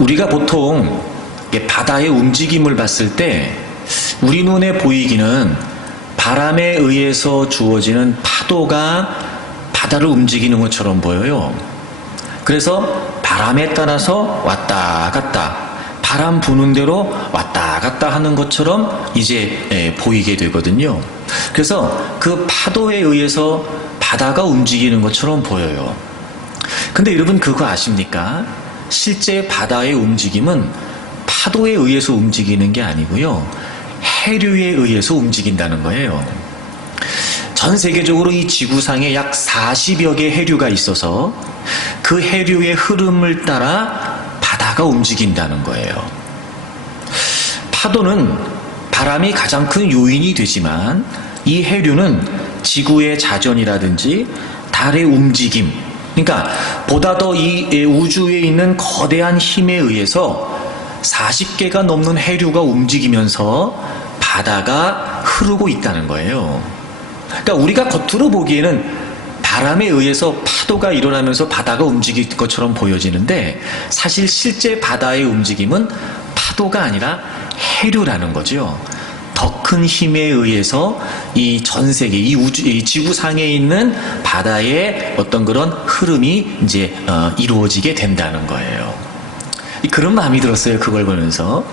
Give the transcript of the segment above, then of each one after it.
우리가 보통 바다의 움직임을 봤을 때 우리 눈에 보이기는 바람에 의해서 주어지는 파도가 바다를 움직이는 것처럼 보여요. 그래서 바람에 따라서 왔다 갔다, 바람 부는 대로 왔다 갔다 하는 것처럼 이제 보이게 되거든요. 그래서 그 파도에 의해서 바다가 움직이는 것처럼 보여요. 근데 여러분 그거 아십니까? 실제 바다의 움직임은 파도에 의해서 움직이는 게 아니고요, 해류에 의해서 움직인다는 거예요. 전 세계적으로 이 지구상에 약 40여 개 해류가 있어서 그 해류의 흐름을 따라 바다가 움직인다는 거예요. 파도는 바람이 가장 큰 요인이 되지만 이 해류는 지구의 자전이라든지 달의 움직임, 그러니까 보다 더 이 우주에 있는 거대한 힘에 의해서 40개가 넘는 해류가 움직이면서 바다가 흐르고 있다는 거예요. 그러니까 우리가 겉으로 보기에는 바람에 의해서 파도가 일어나면서 바다가 움직일 것처럼 보여지는데 사실 실제 바다의 움직임은 파도가 아니라 해류라는 거죠. 더 큰 힘에 의해서 이 전 세계, 이 우주, 이 지구상에 있는 바다의 어떤 그런 흐름이 이제 이루어지게 된다는 거예요. 그런 마음이 들었어요. 그걸 보면서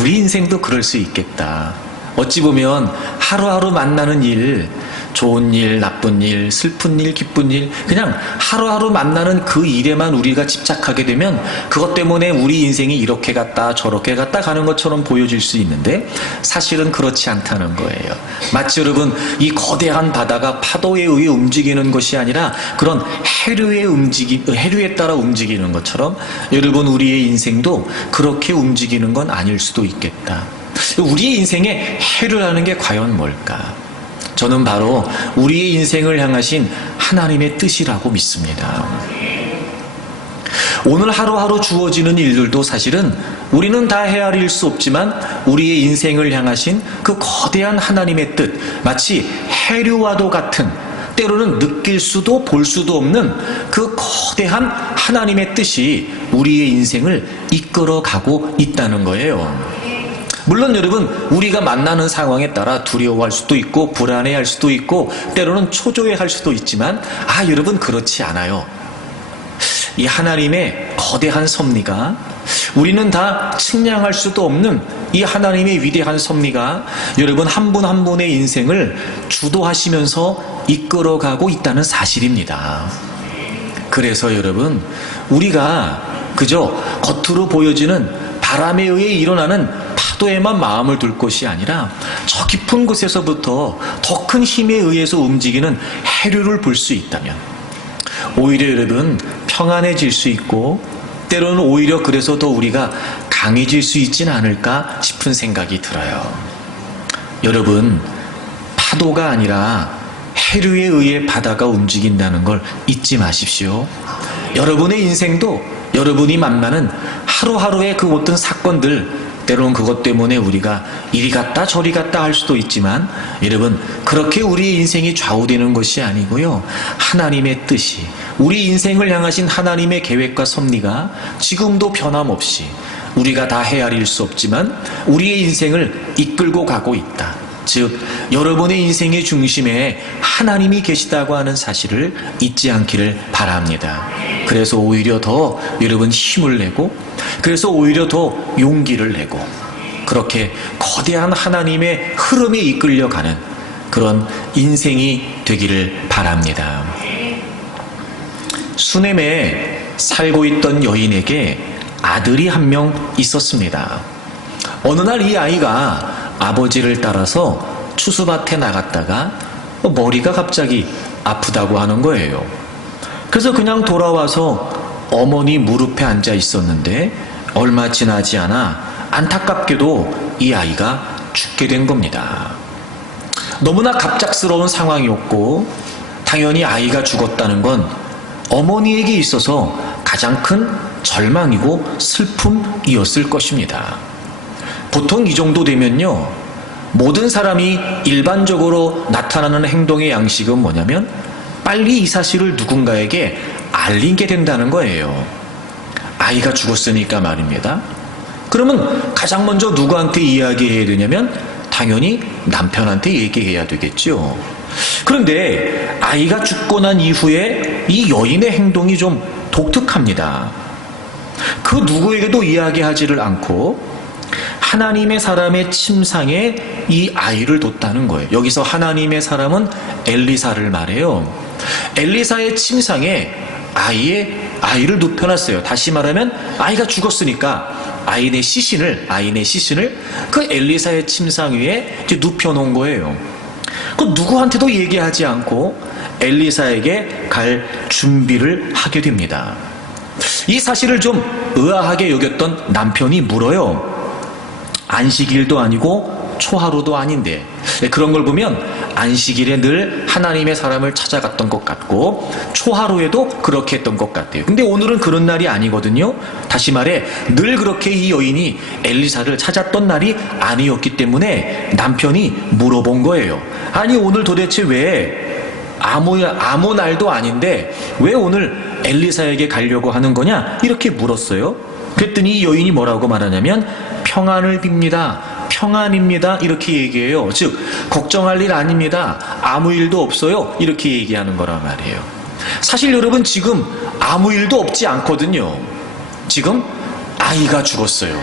우리 인생도 그럴 수 있겠다. 어찌 보면 하루하루 만나는 일, 좋은 일, 나쁜 일, 슬픈 일, 기쁜 일, 그냥 하루하루 만나는 그 일에만 우리가 집착하게 되면 그것 때문에 우리 인생이 이렇게 갔다 저렇게 갔다 가는 것처럼 보여질 수 있는데 사실은 그렇지 않다는 거예요. 마치 여러분 이 거대한 바다가 파도에 의해 움직이는 것이 아니라 그런 해류에 따라 움직이는 것처럼 여러분 우리의 인생도 그렇게 움직이는 건 아닐 수도 있겠다. 우리의 인생에 해류라는 게 과연 뭘까? 저는 바로 우리의 인생을 향하신 하나님의 뜻이라고 믿습니다. 오늘 하루하루 주어지는 일들도 사실은 우리는 다 헤아릴 수 없지만 우리의 인생을 향하신 그 거대한 하나님의 뜻, 마치 해류와도 같은, 때로는 느낄 수도 볼 수도 없는 그 거대한 하나님의 뜻이 우리의 인생을 이끌어가고 있다는 거예요. 물론 여러분 우리가 만나는 상황에 따라 두려워할 수도 있고 불안해할 수도 있고 때로는 초조해할 수도 있지만 여러분 그렇지 않아요. 이 하나님의 거대한 섭리가, 우리는 다 측량할 수도 없는 이 하나님의 위대한 섭리가 여러분 한 분 한 분의 인생을 주도하시면서 이끌어가고 있다는 사실입니다. 그래서 여러분 우리가 그저 겉으로 보여지는 바람에 의해 일어나는 파도에만 마음을 둘 것이 아니라 저 깊은 곳에서부터 더 큰 힘에 의해서 움직이는 해류를 볼 수 있다면 오히려 여러분 평안해질 수 있고 때로는 오히려 그래서 더 우리가 강해질 수 있지는 않을까 싶은 생각이 들어요. 여러분 파도가 아니라 해류에 의해 바다가 움직인다는 걸 잊지 마십시오. 여러분의 인생도 여러분이 만나는 하루하루의 그 어떤 사건들, 때로는 그것 때문에 우리가 이리 갔다 저리 갔다 할 수도 있지만 여러분 그렇게 우리의 인생이 좌우되는 것이 아니고요, 하나님의 뜻이, 우리 인생을 향하신 하나님의 계획과 섭리가 지금도 변함없이 우리가 다 헤아릴 수 없지만 우리의 인생을 이끌고 가고 있다. 즉 여러분의 인생의 중심에 하나님이 계시다고 하는 사실을 잊지 않기를 바랍니다. 그래서 오히려 더 여러분 힘을 내고, 그래서 오히려 더 용기를 내고 그렇게 거대한 하나님의 흐름에 이끌려가는 그런 인생이 되기를 바랍니다. 수넴에 살고 있던 여인에게 아들이 한 명 있었습니다. 어느 날 이 아이가 아버지를 따라서 추수밭에 나갔다가 머리가 갑자기 아프다고 하는 거예요. 그래서 그냥 돌아와서 어머니 무릎에 앉아 있었는데 얼마 지나지 않아 안타깝게도 이 아이가 죽게 된 겁니다. 너무나 갑작스러운 상황이었고 당연히 아이가 죽었다는 건 어머니에게 있어서 가장 큰 절망이고 슬픔이었을 것입니다. 보통 이 정도 되면요, 모든 사람이 일반적으로 나타나는 행동의 양식은 뭐냐면 빨리 이 사실을 누군가에게 알리게 된다는 거예요. 아이가 죽었으니까 말입니다. 그러면 가장 먼저 누구한테 이야기해야 되냐면 당연히 남편한테 얘기해야 되겠죠. 그런데 아이가 죽고 난 이후에 이 여인의 행동이 좀 독특합니다. 그 누구에게도 이야기하지를 않고 하나님의 사람의 침상에 이 아이를 뒀다는 거예요. 여기서 하나님의 사람은 엘리사를 말해요. 엘리사의 침상에 아이를 눕혀놨어요. 다시 말하면 아이가 죽었으니까 아이네 시신을 그 엘리사의 침상 위에 이제 눕혀놓은 거예요. 그 누구한테도 얘기하지 않고 엘리사에게 갈 준비를 하게 됩니다. 이 사실을 좀 의아하게 여겼던 남편이 물어요. 안식일도 아니고 초하루도 아닌데 그런 걸 보면 안식일에 늘 하나님의 사람을 찾아갔던 것 같고 초하루에도 그렇게 했던 것 같아요. 근데 오늘은 그런 날이 아니거든요. 다시 말해 늘 그렇게 이 여인이 엘리사를 찾았던 날이 아니었기 때문에 남편이 물어본 거예요. 아니 오늘 도대체 왜 아무 날도 아닌데 왜 오늘 엘리사에게 가려고 하는 거냐 이렇게 물었어요. 그랬더니 이 여인이 뭐라고 말하냐면 평안을 빕니다. 평안입니다. 이렇게 얘기해요. 즉 걱정할 일 아닙니다. 아무 일도 없어요. 이렇게 얘기하는 거란 말이에요. 사실 여러분 지금 아무 일도 없지 않거든요. 지금 아이가 죽었어요.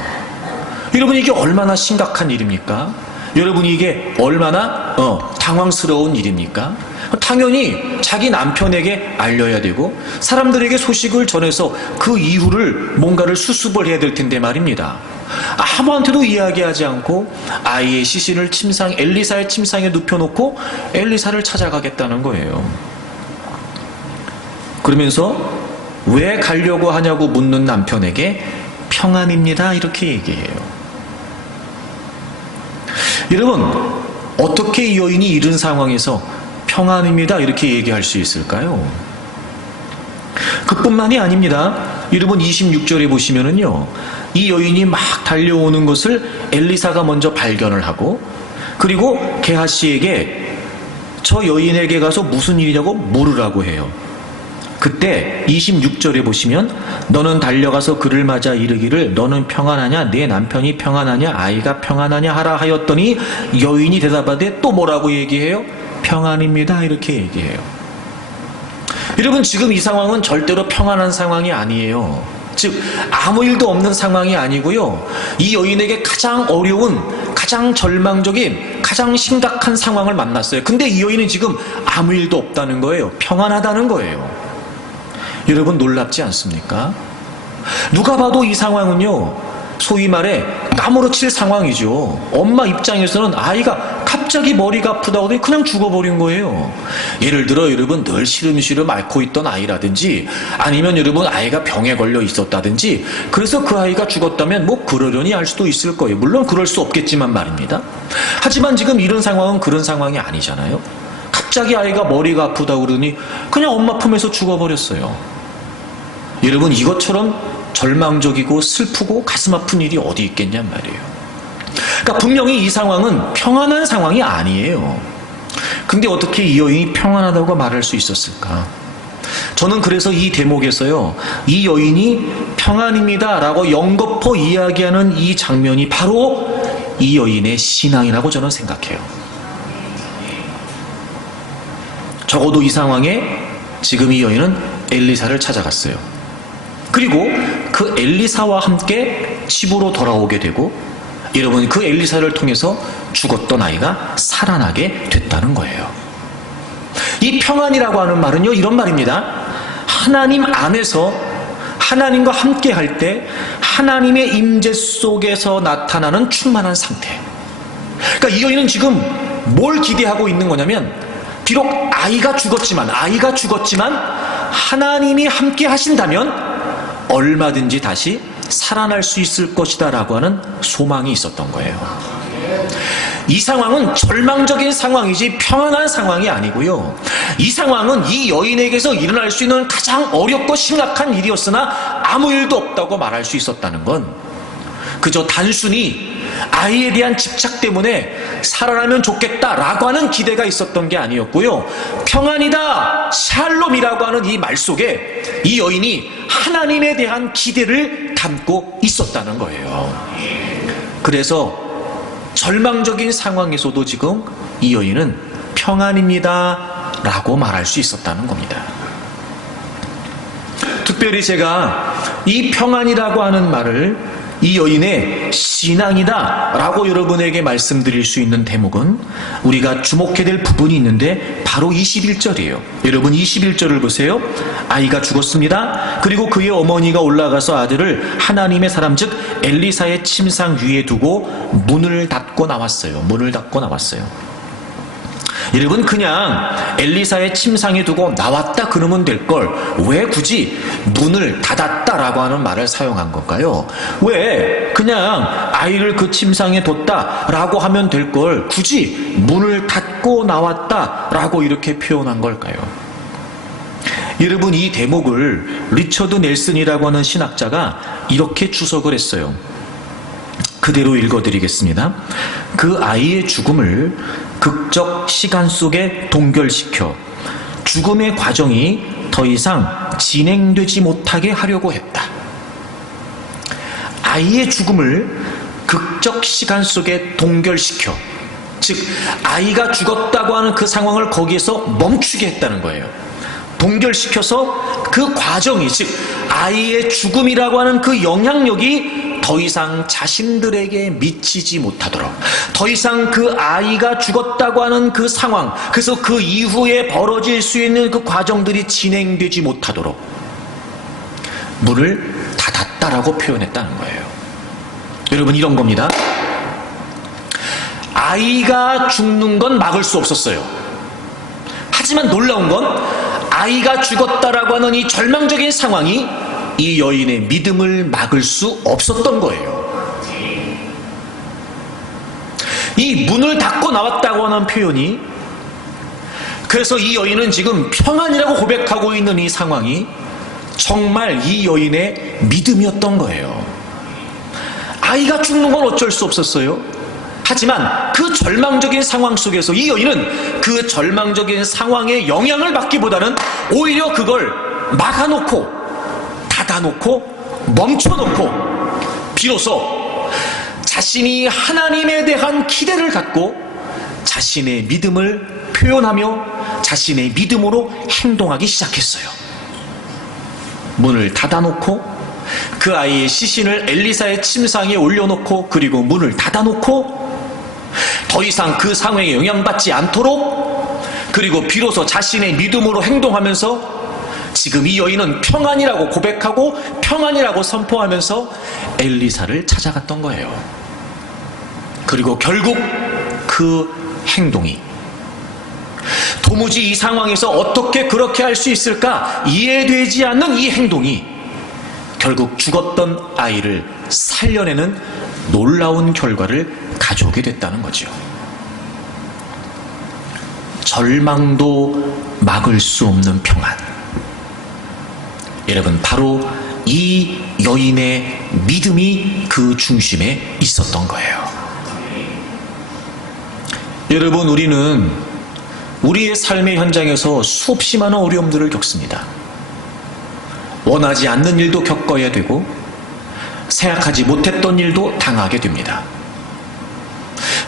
여러분 이게 얼마나 심각한 일입니까? 여러분 이게 얼마나 당황스러운 일입니까? 당연히 자기 남편에게 알려야 되고 사람들에게 소식을 전해서 그 이유를 뭔가를 수습을 해야 될 텐데 말입니다. 아무한테도 이야기하지 않고 아이의 시신을 엘리사의 침상에 눕혀놓고 엘리사를 찾아가겠다는 거예요. 그러면서 왜 가려고 하냐고 묻는 남편에게 평안입니다 이렇게 얘기해요. 여러분 어떻게 이 여인이 이런 상황에서 평안입니다 이렇게 얘기할 수 있을까요? 그뿐만이 아닙니다. 여러분 26절에 보시면은요 이 여인이 막 달려오는 것을 엘리사가 먼저 발견을 하고 그리고 게하시에게 저 여인에게 가서 무슨 일이냐고 물으라고 해요. 그때 26절에 보시면 너는 달려가서 그를 맞아 이르기를 너는 평안하냐 내 남편이 평안하냐 아이가 평안하냐 하라 하였더니 여인이 대답하되 또 뭐라고 얘기해요? 평안입니다 이렇게 얘기해요. 여러분 지금 이 상황은 절대로 평안한 상황이 아니에요. 즉 아무 일도 없는 상황이 아니고요. 이 여인에게 가장 어려운 가장 절망적인 가장 심각한 상황을 만났어요. 근데 이 여인은 지금 아무 일도 없다는 거예요. 평안하다는 거예요. 여러분 놀랍지 않습니까? 누가 봐도 이 상황은요 소위 말해 까무러칠 상황이죠. 엄마 입장에서는 아이가 갑자기 머리가 아프다고 하더니 그냥 죽어버린 거예요. 예를 들어 여러분 늘 시름시름 앓고 있던 아이라든지 아니면 여러분 아이가 병에 걸려 있었다든지 그래서 그 아이가 죽었다면 뭐 그러려니 할 수도 있을 거예요. 물론 그럴 수 없겠지만 말입니다. 하지만 지금 이런 상황은 그런 상황이 아니잖아요. 갑자기 아이가 머리가 아프다고 그러더니 그냥 엄마 품에서 죽어버렸어요. 여러분 이것처럼 절망적이고 슬프고 가슴 아픈 일이 어디 있겠냔 말이에요. 그러니까 분명히 이 상황은 평안한 상황이 아니에요. 근데 어떻게 이 여인이 평안하다고 말할 수 있었을까? 저는 그래서 이 대목에서요 이 여인이 평안입니다 라고 연거푸 이야기하는 이 장면이 바로 이 여인의 신앙이라고 저는 생각해요. 적어도 이 상황에 지금 이 여인은 엘리사를 찾아갔어요. 그리고 그 엘리사와 함께 집으로 돌아오게 되고 여러분 그 엘리사를 통해서 죽었던 아이가 살아나게 됐다는 거예요. 이 평안이라고 하는 말은요 이런 말입니다. 하나님 안에서 하나님과 함께 할 때 하나님의 임재 속에서 나타나는 충만한 상태. 그러니까 이 여인은 지금 뭘 기대하고 있는 거냐면 비록 아이가 죽었지만 하나님이 함께 하신다면 얼마든지 다시 살아날 수 있을 것이다 라고 하는 소망이 있었던 거예요. 이 상황은 절망적인 상황이지 평안한 상황이 아니고요. 이 상황은 이 여인에게서 일어날 수 있는 가장 어렵고 심각한 일이었으나 아무 일도 없다고 말할 수 있었다는 건 그저 단순히 아이에 대한 집착 때문에 살아나면 좋겠다라고 하는 기대가 있었던 게 아니었고요. 평안이다, 샬롬이라고 하는 이 말 속에 이 여인이 하나님에 대한 기대를 참고 있었다는 거예요. 그래서 절망적인 상황에서도 지금 이 여인은 평안입니다 라고 말할 수 있었다는 겁니다. 특별히 제가 이 평안이라고 하는 말을 이 여인의 신앙이다 라고 여러분에게 말씀드릴 수 있는 대목은 우리가 주목해야 될 부분이 있는데 바로 21절이에요. 여러분 21절을 보세요. 아이가 죽었습니다. 그리고 그의 어머니가 올라가서 아들을 하나님의 사람 즉 엘리사의 침상 위에 두고 문을 닫고 나왔어요. 문을 닫고 나왔어요. 여러분 그냥 엘리사의 침상에 두고 나왔다 그러면 될 걸 왜 굳이 문을 닫았다라고 하는 말을 사용한 걸까요? 왜 그냥 아이를 그 침상에 뒀다라고 하면 될 걸 굳이 문을 닫고 나왔다라고 이렇게 표현한 걸까요? 여러분 이 대목을 리처드 넬슨이라고 하는 신학자가 이렇게 추석을 했어요. 그대로 읽어드리겠습니다. 그 아이의 죽음을 극적 시간 속에 동결시켜 죽음의 과정이 더 이상 진행되지 못하게 하려고 했다. 아이의 죽음을 극적 시간 속에 동결시켜, 즉 아이가 죽었다고 하는 그 상황을 거기에서 멈추게 했다는 거예요. 동결시켜서 그 과정이, 즉 아이의 죽음이라고 하는 그 영향력이 더 이상 자신들에게 미치지 못하도록, 더 이상 그 아이가 죽었다고 하는 그 상황, 그래서 그 이후에 벌어질 수 있는 그 과정들이 진행되지 못하도록 문을 닫았다라고 표현했다는 거예요. 여러분 이런 겁니다. 아이가 죽는 건 막을 수 없었어요. 하지만 놀라운 건 아이가 죽었다라고 하는 이 절망적인 상황이 이 여인의 믿음을 막을 수 없었던 거예요. 이 문을 닫고 나왔다고 하는 표현이, 그래서 이 여인은 지금 평안이라고 고백하고 있는 이 상황이 정말 이 여인의 믿음이었던 거예요. 아이가 죽는 건 어쩔 수 없었어요. 하지만 그 절망적인 상황 속에서 이 여인은 그 절망적인 상황에 영향을 받기보다는 오히려 그걸 막아놓고 닫아놓고 멈춰놓고 비로소 자신이 하나님에 대한 기대를 갖고 자신의 믿음을 표현하며 자신의 믿음으로 행동하기 시작했어요. 문을 닫아놓고 그 아이의 시신을 엘리사의 침상에 올려놓고 그리고 문을 닫아놓고 더 이상 그 상황에 영향받지 않도록, 그리고 비로소 자신의 믿음으로 행동하면서 지금 이 여인은 평안이라고 고백하고 평안이라고 선포하면서 엘리사를 찾아갔던 거예요. 그리고 결국 그 행동이, 도무지 이 상황에서 어떻게 그렇게 할 수 있을까 이해되지 않는 이 행동이 결국 죽었던 아이를 살려내는 놀라운 결과를 가져오게 됐다는 거죠. 절망도 막을 수 없는 평안. 여러분 바로 이 여인의 믿음이 그 중심에 있었던 거예요. 여러분 우리는 우리의 삶의 현장에서 수없이 많은 어려움들을 겪습니다. 원하지 않는 일도 겪어야 되고 생각하지 못했던 일도 당하게 됩니다.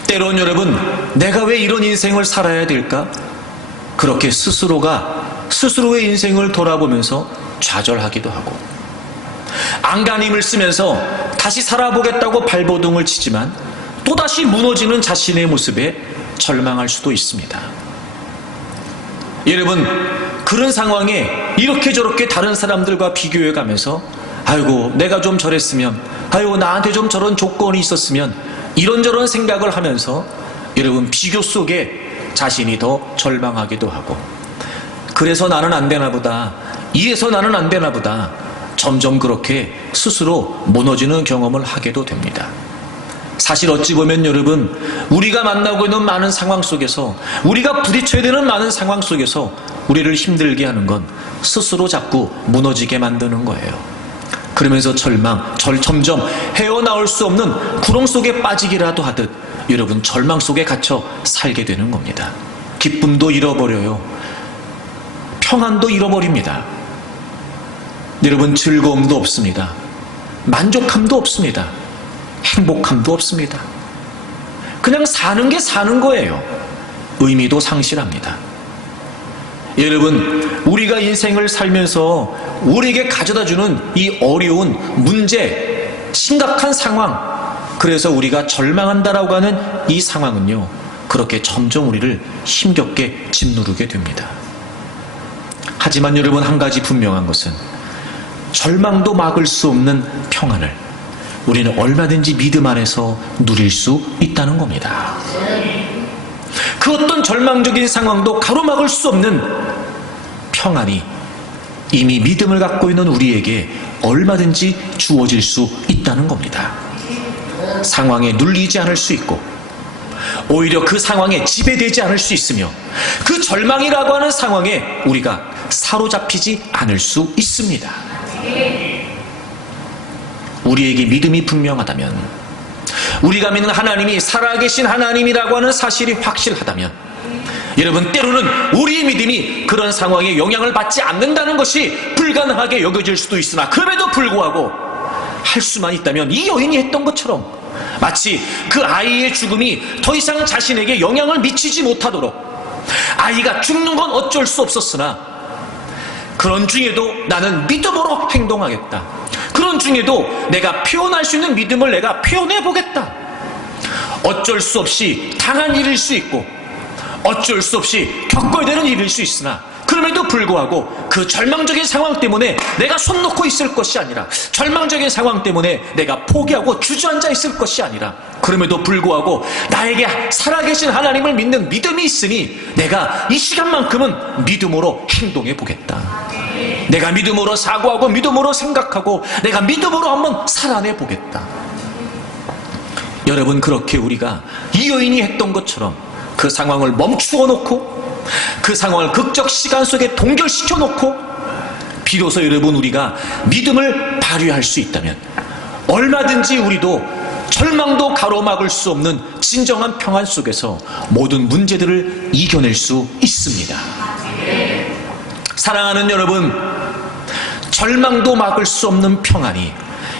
때론 여러분 내가 왜 이런 인생을 살아야 될까? 그렇게 스스로의 인생을 돌아보면서 좌절하기도 하고 안간힘을 쓰면서 다시 살아보겠다고 발버둥을 치지만 또다시 무너지는 자신의 모습에 절망할 수도 있습니다. 여러분 그런 상황에 이렇게 저렇게 다른 사람들과 비교해 가면서 아이고 내가 좀 저랬으면, 아이고 나한테 좀 저런 조건이 있었으면, 이런저런 생각을 하면서 여러분 비교 속에 자신이 더 절망하기도 하고, 그래서 나는 안 되나 보다, 이래서 나는 안 되나 보다, 점점 그렇게 스스로 무너지는 경험을 하게도 됩니다. 사실 어찌 보면 여러분 우리가 만나고 있는 많은 상황 속에서, 우리가 부딪혀야 되는 많은 상황 속에서 우리를 힘들게 하는 건 스스로 자꾸 무너지게 만드는 거예요. 그러면서 점점 헤어나올 수 없는 구렁 속에 빠지기라도 하듯 여러분 절망 속에 갇혀 살게 되는 겁니다. 기쁨도 잃어버려요. 평안도 잃어버립니다. 여러분 즐거움도 없습니다. 만족함도 없습니다. 행복함도 없습니다. 그냥 사는 게 사는 거예요. 의미도 상실합니다. 여러분, 우리가 인생을 살면서 우리에게 가져다주는 이 어려운 문제, 심각한 상황, 그래서 우리가 절망한다라고 하는 이 상황은요, 그렇게 점점 우리를 힘겹게 짓누르게 됩니다. 하지만 여러분, 한 가지 분명한 것은 절망도 막을 수 없는 평안을 우리는 얼마든지 믿음 안에서 누릴 수 있다는 겁니다. 그 어떤 절망적인 상황도 가로막을 수 없는 평안이 이미 믿음을 갖고 있는 우리에게 얼마든지 주어질 수 있다는 겁니다. 상황에 눌리지 않을 수 있고, 오히려 그 상황에 지배되지 않을 수 있으며, 그 절망이라고 하는 상황에 우리가 사로잡히지 않을 수 있습니다. 우리에게 믿음이 분명하다면, 우리가 믿는 하나님이 살아계신 하나님이라고 하는 사실이 확실하다면, 여러분, 때로는 우리의 믿음이 그런 상황에 영향을 받지 않는다는 것이 불가능하게 여겨질 수도 있으나, 그럼에도 불구하고 할 수만 있다면 이 여인이 했던 것처럼 마치 그 아이의 죽음이 더 이상 자신에게 영향을 미치지 못하도록, 아이가 죽는 건 어쩔 수 없었으나 그런 중에도 나는 믿음으로 행동하겠다, 그런 중에도 내가 표현할 수 있는 믿음을 내가 표현해 보겠다. 어쩔 수 없이 당한 일일 수 있고, 어쩔 수 없이 겪어야 되는 일일 수 있으나, 그럼에도 불구하고 그 절망적인 상황 때문에 내가 손 놓고 있을 것이 아니라, 절망적인 상황 때문에 내가 포기하고 주저앉아 있을 것이 아니라, 그럼에도 불구하고 나에게 살아계신 하나님을 믿는 믿음이 있으니 내가 이 시간만큼은 믿음으로 행동해 보겠다. 내가 믿음으로 사고하고 믿음으로 생각하고 내가 믿음으로 한번 살아내 보겠다. 여러분, 그렇게 우리가 이 여인이 했던 것처럼 그 상황을 멈추어 놓고, 그 상황을 극적 시간 속에 동결시켜 놓고, 비로소 여러분 우리가 믿음을 발휘할 수 있다면 얼마든지 우리도 절망도 가로막을 수 없는 진정한 평안 속에서 모든 문제들을 이겨낼 수 있습니다. 사랑하는 여러분, 절망도 막을 수 없는 평안이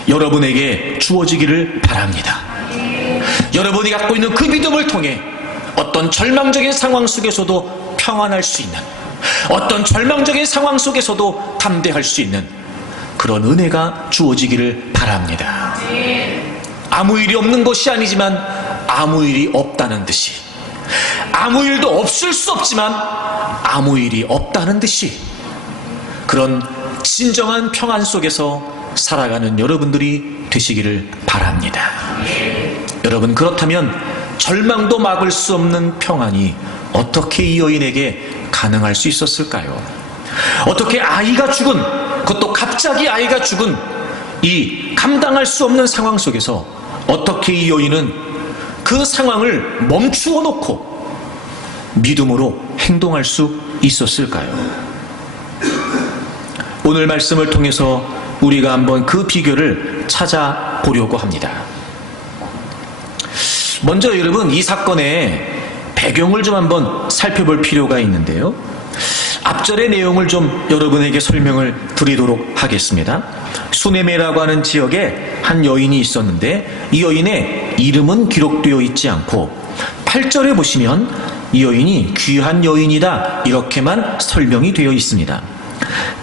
여러분에게 주어지기를 바랍니다. 여러분이 갖고 있는 그 믿음을 통해 어떤 절망적인 상황 속에서도 평안할 수 있는, 어떤 절망적인 상황 속에서도 담대할 수 있는 그런 은혜가 주어지기를 바랍니다. 아무 일이 없는 것이 아니지만 아무 일이 없다는 듯이, 아무 일도 없을 수 없지만 아무 일이 없다는 듯이, 그런 진정한 평안 속에서 살아가는 여러분들이 되시기를 바랍니다. 여러분, 그렇다면 절망도 막을 수 없는 평안이 어떻게 이 여인에게 가능할 수 있었을까요? 어떻게 아이가 죽은, 그것도 갑자기 아이가 죽은 이 감당할 수 없는 상황 속에서 어떻게 이 여인은 그 상황을 멈추어 놓고 믿음으로 행동할 수 있었을까요? 오늘 말씀을 통해서 우리가 한번 그 비결을 찾아보려고 합니다. 먼저 여러분, 이 사건의 배경을 좀 한번 살펴볼 필요가 있는데요, 앞절의 내용을 좀 여러분에게 설명을 드리도록 하겠습니다. 수네메라고 하는 지역에 한 여인이 있었는데, 이 여인의 이름은 기록되어 있지 않고 8절에 보시면 이 여인이 귀한 여인이다 이렇게만 설명이 되어 있습니다.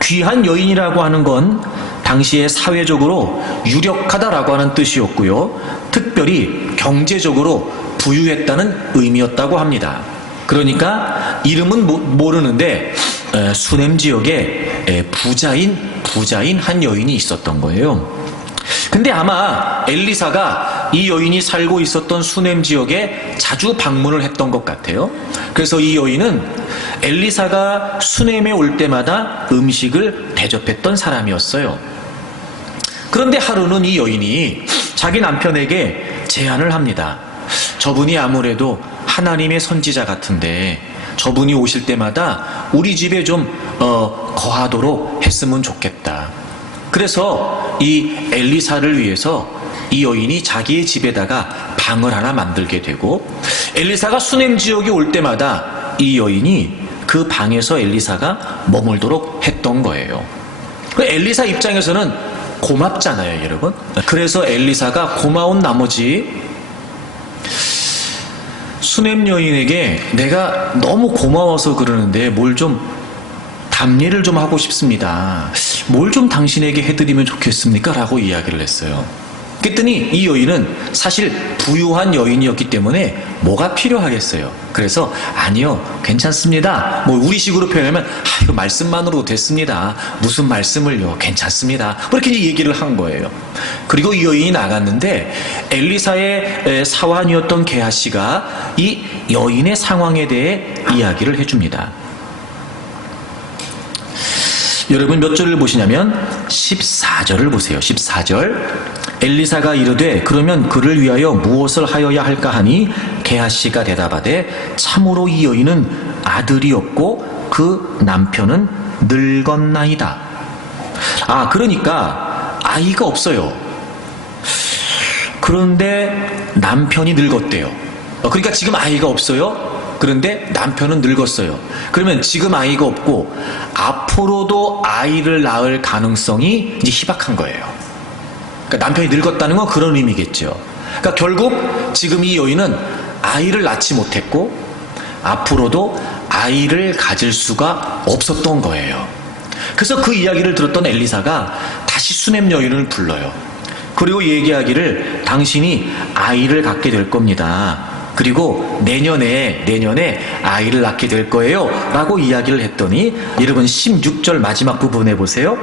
귀한 여인이라고 하는 건 당시에 사회적으로 유력하다라고 하는 뜻이었고요, 특별히 경제적으로 부유했다는 의미였다고 합니다. 그러니까 이름은 모르는데 수넴 지역에 부자인 한 여인이 있었던 거예요. 근데 아마 엘리사가 이 여인이 살고 있었던 수넴 지역에 자주 방문을 했던 것 같아요. 그래서 이 여인은 엘리사가 수넴에 올 때마다 음식을 대접했던 사람이었어요. 그런데 하루는 이 여인이 자기 남편에게 제안을 합니다. 저분이 아무래도 하나님의 선지자 같은데 저분이 오실 때마다 우리 집에 좀 거하도록 했으면 좋겠다. 그래서 이 엘리사를 위해서 이 여인이 자기의 집에다가 방을 하나 만들게 되고, 엘리사가 수넴 지역에 올 때마다 이 여인이 그 방에서 엘리사가 머물도록 했던 거예요. 엘리사 입장에서는 고맙잖아요, 여러분. 그래서 엘리사가 고마운 나머지 수넴 여인에게 내가 너무 고마워서 그러는데 뭘 좀 답례를 좀 하고 싶습니다. 뭘 좀 당신에게 해드리면 좋겠습니까? 라고 이야기를 했어요. 그랬더니 이 여인은 사실 부유한 여인이었기 때문에 뭐가 필요하겠어요. 그래서 아니요, 괜찮습니다. 뭐 우리식으로 표현하면 이거 말씀만으로도 됐습니다. 무슨 말씀을요? 괜찮습니다. 그렇게 이제 얘기를 한 거예요. 그리고 이 여인이 나갔는데 엘리사의 사환이었던 게하시가 이 여인의 상황에 대해 이야기를 해줍니다. 여러분 몇 절을 보시냐면 14절을 보세요. 14절. 엘리사가 이르되 그러면 그를 위하여 무엇을 하여야 할까 하니 게하시가 대답하되 참으로 이 여인은 아들이 없고 그 남편은 늙었나이다. 그러니까 아이가 없어요. 그런데 남편이 늙었대요. 그러니까 지금 아이가 없어요. 그런데 남편은 늙었어요. 그러면 지금 아이가 없고 앞으로도 아이를 낳을 가능성이 이제 희박한 거예요. 그러니까 남편이 늙었다는 건 그런 의미겠죠. 그러니까 결국 지금 이 여인은 아이를 낳지 못했고 앞으로도 아이를 가질 수가 없었던 거예요. 그래서 그 이야기를 들었던 엘리사가 다시 수넴 여인을 불러요. 그리고 얘기하기를 당신이 아이를 갖게 될 겁니다. 그리고 내년에 아이를 낳게 될 거예요 라고 이야기를 했더니 여러분 16절 마지막 부분에 보세요.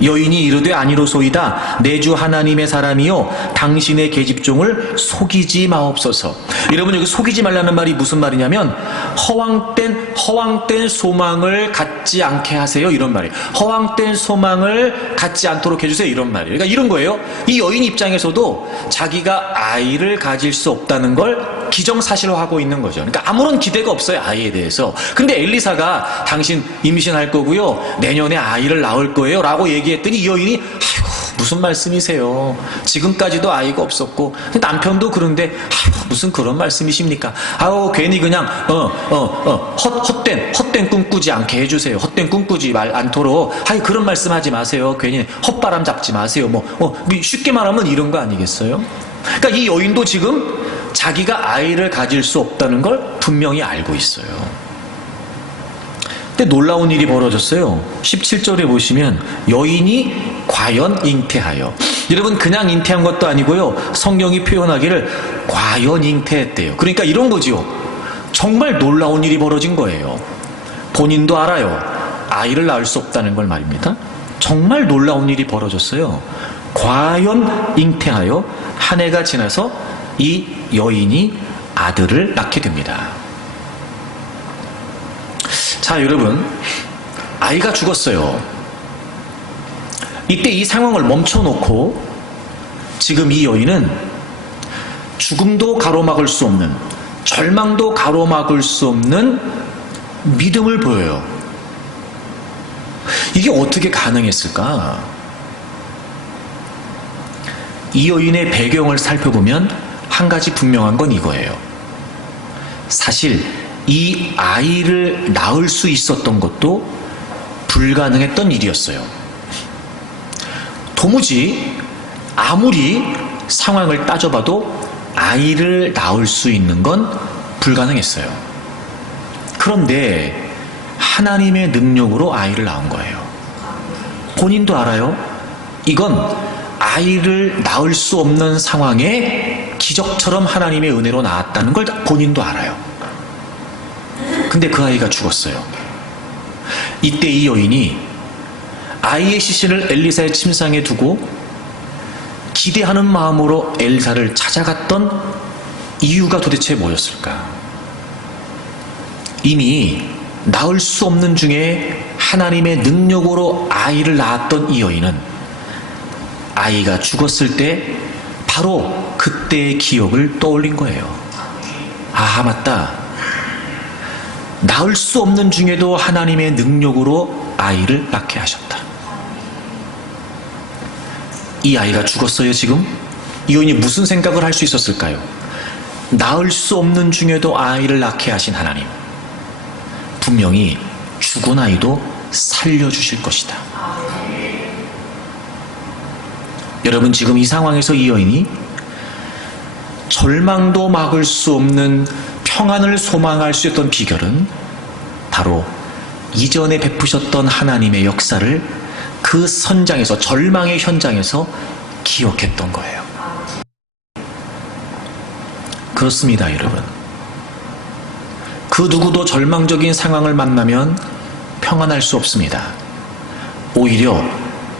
여인이 이르되 아니로소이다. 내 주 하나님의 사람이요 당신의 계집종을 속이지 마옵소서. 여러분 여기 속이지 말라는 말이 무슨 말이냐면 허황된 소망을 갖지 않게 하세요 이런 말이에요. 허황된 소망을 갖지 않도록 해주세요 이런 말이에요. 그러니까 이런 거예요. 이 여인 입장에서도 자기가 아이를 가질 수 없다는 걸 기정사실화하고 있는 거죠. 그러니까 아무런 기대가 없어요 아이에 대해서. 근데 엘리사가 당신 임신할 거고요 내년에 아이를 낳을 거예요 라고 얘기했더니 이 여인이 아이고 무슨 말씀이세요. 지금까지도 아이가 없었고 남편도 그런데 아이고 무슨 그런 말씀이십니까. 괜히 그냥 헛된 꿈 꾸지 않게 해주세요. 헛된 꿈 꾸지 않도록 그런 말씀하지 마세요. 괜히 헛바람 잡지 마세요. 쉽게 말하면 이런 거 아니겠어요. 그러니까 이 여인도 지금 자기가 아이를 가질 수 없다는 걸 분명히 알고 있어요. 근데 놀라운 일이 벌어졌어요. 17절에 보시면 여인이 과연 잉태하여. 여러분 그냥 잉태한 것도 아니고요. 성경이 표현하기를 과연 잉태했대요. 그러니까 이런 거지요. 정말 놀라운 일이 벌어진 거예요. 본인도 알아요. 아이를 낳을 수 없다는 걸 말입니다. 정말 놀라운 일이 벌어졌어요. 과연 잉태하여 한 해가 지나서 이 여인이 아들을 낳게 됩니다. 자 여러분 아이가 죽었어요. 이때 이 상황을 멈춰놓고 지금 이 여인은 죽음도 가로막을 수 없는 절망도 가로막을 수 없는 믿음을 보여요. 이게 어떻게 가능했을까? 이 여인의 배경을 살펴보면 한 가지 분명한 건 이거예요. 사실 이 아이를 낳을 수 있었던 것도 불가능했던 일이었어요. 도무지 아무리 상황을 따져봐도 아이를 낳을 수 있는 건 불가능했어요. 그런데 하나님의 능력으로 아이를 낳은 거예요. 본인도 알아요. 이건 아이를 낳을 수 없는 상황에 기적처럼 하나님의 은혜로 낳았다는 걸 본인도 알아요. 근데 그 아이가 죽었어요. 이때 이 여인이 아이의 시신을 엘리사의 침상에 두고 기대하는 마음으로 엘리사를 찾아갔던 이유가 도대체 뭐였을까? 이미 낳을 수 없는 중에 하나님의 능력으로 아이를 낳았던 이 여인은 아이가 죽었을 때 바로 그때의 기억을 떠올린 거예요. 맞다. 낳을 수 없는 중에도 하나님의 능력으로 아이를 낳게 하셨다. 이 아이가 죽었어요 지금? 이 여인이 무슨 생각을 할 수 있었을까요? 낳을 수 없는 중에도 아이를 낳게 하신 하나님, 분명히 죽은 아이도 살려주실 것이다. 여러분, 지금 이 상황에서 이 여인이 절망도 막을 수 없는 평안을 소망할 수 있던 비결은 바로 이전에 베푸셨던 하나님의 역사를 그 선장에서, 절망의 현장에서 기억했던 거예요. 그렇습니다, 여러분. 그 누구도 절망적인 상황을 만나면 평안할 수 없습니다. 오히려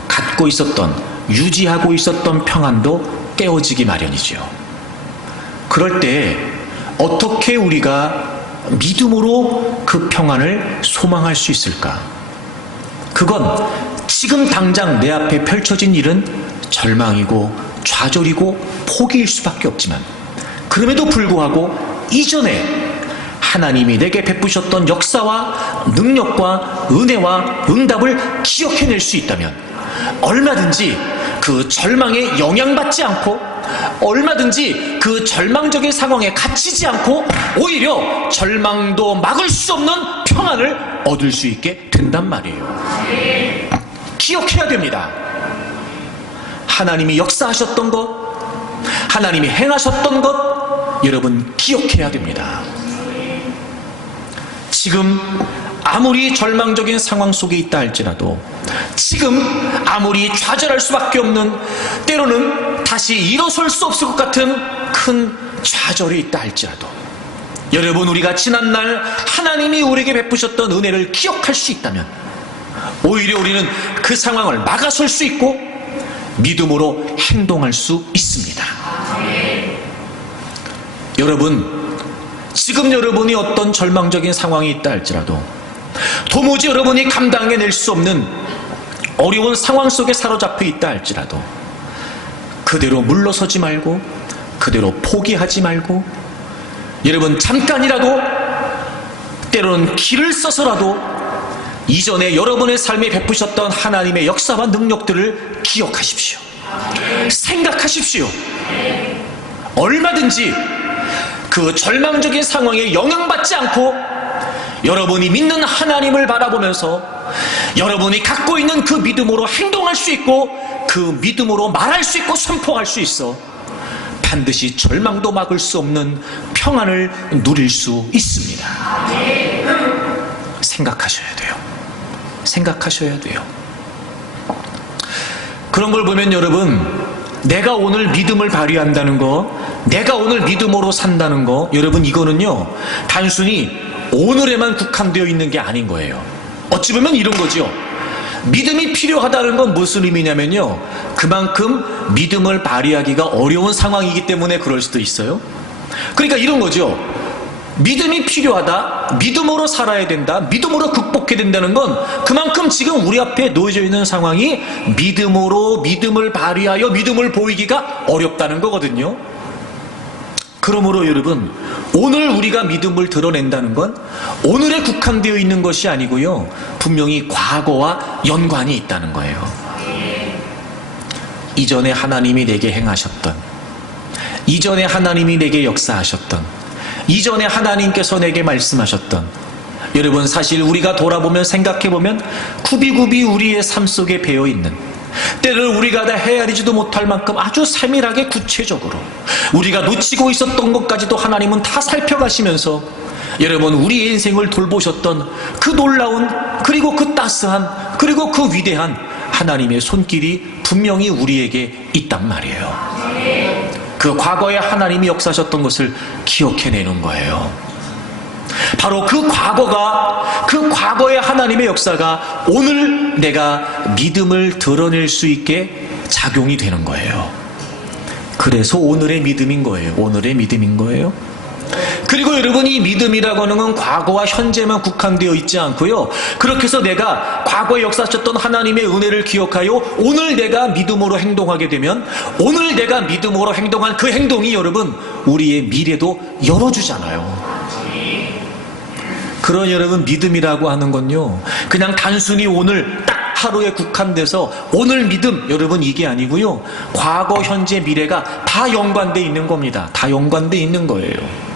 갖고 있었던, 유지하고 있었던 평안도 깨어지기 마련이죠. 그럴 때 어떻게 우리가 믿음으로 그 평안을 소망할 수 있을까? 그건 지금 당장 내 앞에 펼쳐진 일은 절망이고 좌절이고 포기일 수밖에 없지만, 그럼에도 불구하고 이전에 하나님이 내게 베푸셨던 역사와 능력과 은혜와 응답을 기억해낼 수 있다면 얼마든지 그 절망에 영향받지 않고, 얼마든지 그 절망적인 상황에 갇히지 않고 오히려 절망도 막을 수 없는 평안을 얻을 수 있게 된단 말이에요. 기억해야 됩니다. 하나님이 역사하셨던 것, 하나님이 행하셨던 것, 여러분 기억해야 됩니다. 지금 아무리 절망적인 상황 속에 있다 할지라도, 지금 아무리 좌절할 수밖에 없는, 때로는 다시 일어설 수 없을 것 같은 큰 좌절이 있다 할지라도, 여러분, 우리가 지난날 하나님이 우리에게 베푸셨던 은혜를 기억할 수 있다면 오히려 우리는 그 상황을 막아설 수 있고 믿음으로 행동할 수 있습니다. 여러분, 지금 여러분이 어떤 절망적인 상황이 있다 할지라도, 도무지 여러분이 감당해낼 수 없는 어려운 상황 속에 사로잡혀 있다 할지라도, 그대로 물러서지 말고, 그대로 포기하지 말고, 여러분 잠깐이라도, 때로는 길을 써서라도 이전에 여러분의 삶에 베푸셨던 하나님의 역사와 능력들을 기억하십시오. 생각하십시오. 얼마든지 그 절망적인 상황에 영향받지 않고 여러분이 믿는 하나님을 바라보면서 여러분이 갖고 있는 그 믿음으로 행동할 수 있고, 그 믿음으로 말할 수 있고 선포할 수 있어 반드시 절망도 막을 수 없는 평안을 누릴 수 있습니다. 생각하셔야 돼요. 생각하셔야 돼요. 그런 걸 보면 여러분, 내가 오늘 믿음을 발휘한다는 거, 내가 오늘 믿음으로 산다는 거, 여러분 이거는요 단순히 오늘에만 국한되어 있는 게 아닌 거예요. 어찌 보면 이런 거죠. 믿음이 필요하다는 건 무슨 의미냐면요, 그만큼 믿음을 발휘하기가 어려운 상황이기 때문에 그럴 수도 있어요. 그러니까 이런 거죠. 믿음이 필요하다, 믿음으로 살아야 된다, 믿음으로 극복해야 된다는 건 그만큼 지금 우리 앞에 놓여져 있는 상황이 믿음으로, 믿음을 발휘하여 믿음을 보이기가 어렵다는 거거든요. 그러므로 여러분, 오늘 우리가 믿음을 드러낸다는 건 오늘에 국한되어 있는 것이 아니고요, 분명히 과거와 연관이 있다는 거예요. 이전에 하나님이 내게 행하셨던, 이전에 하나님이 내게 역사하셨던, 이전에 하나님께서 내게 말씀하셨던, 여러분 사실 우리가 돌아보면, 생각해보면 굽이굽이 우리의 삶 속에 배어있는, 때를 우리가 다 헤아리지도 못할 만큼 아주 세밀하게 구체적으로 우리가 놓치고 있었던 것까지도 하나님은 다 살펴가시면서 여러분 우리의 인생을 돌보셨던 그 놀라운, 그리고 그 따스한, 그리고 그 위대한 하나님의 손길이 분명히 우리에게 있단 말이에요. 그 과거에 하나님이 역사하셨던 것을 기억해내는 거예요. 바로 그 과거가, 그 과거의 하나님의 역사가 오늘 내가 믿음을 드러낼 수 있게 작용이 되는 거예요. 그래서 오늘의 믿음인 거예요. 오늘의 믿음인 거예요. 그리고 여러분, 이 믿음이라고 하는 건 과거와 현재만 국한되어 있지 않고요, 그렇게 해서 내가 과거에 역사하셨던 하나님의 은혜를 기억하여 오늘 내가 믿음으로 행동하게 되면, 오늘 내가 믿음으로 행동한 그 행동이 여러분 우리의 미래도 열어주잖아요. 그런 여러분, 믿음이라고 하는 건요 그냥 단순히 오늘 딱 하루에 국한돼서 오늘 믿음, 여러분 이게 아니고요, 과거, 현재, 미래가 다 연관되어 있는 겁니다. 다 연관되어 있는 거예요.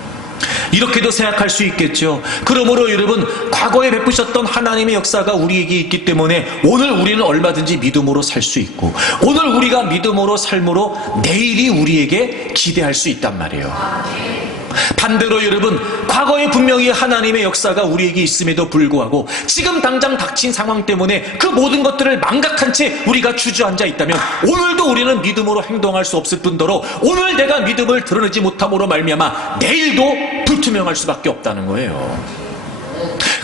이렇게도 생각할 수 있겠죠. 그러므로 여러분, 과거에 베푸셨던 하나님의 역사가 우리에게 있기 때문에 오늘 우리는 얼마든지 믿음으로 살 수 있고, 오늘 우리가 믿음으로 삶으로 내일이 우리에게 기대할 수 있단 말이에요. 반대로 여러분, 과거에 분명히 하나님의 역사가 우리에게 있음에도 불구하고 지금 당장 닥친 상황 때문에 그 모든 것들을 망각한 채 우리가 주저앉아 있다면 오늘도 우리는 믿음으로 행동할 수 없을 뿐더러 오늘 내가 믿음을 드러내지 못함으로 말미암아 내일도 불투명할 수밖에 없다는 거예요.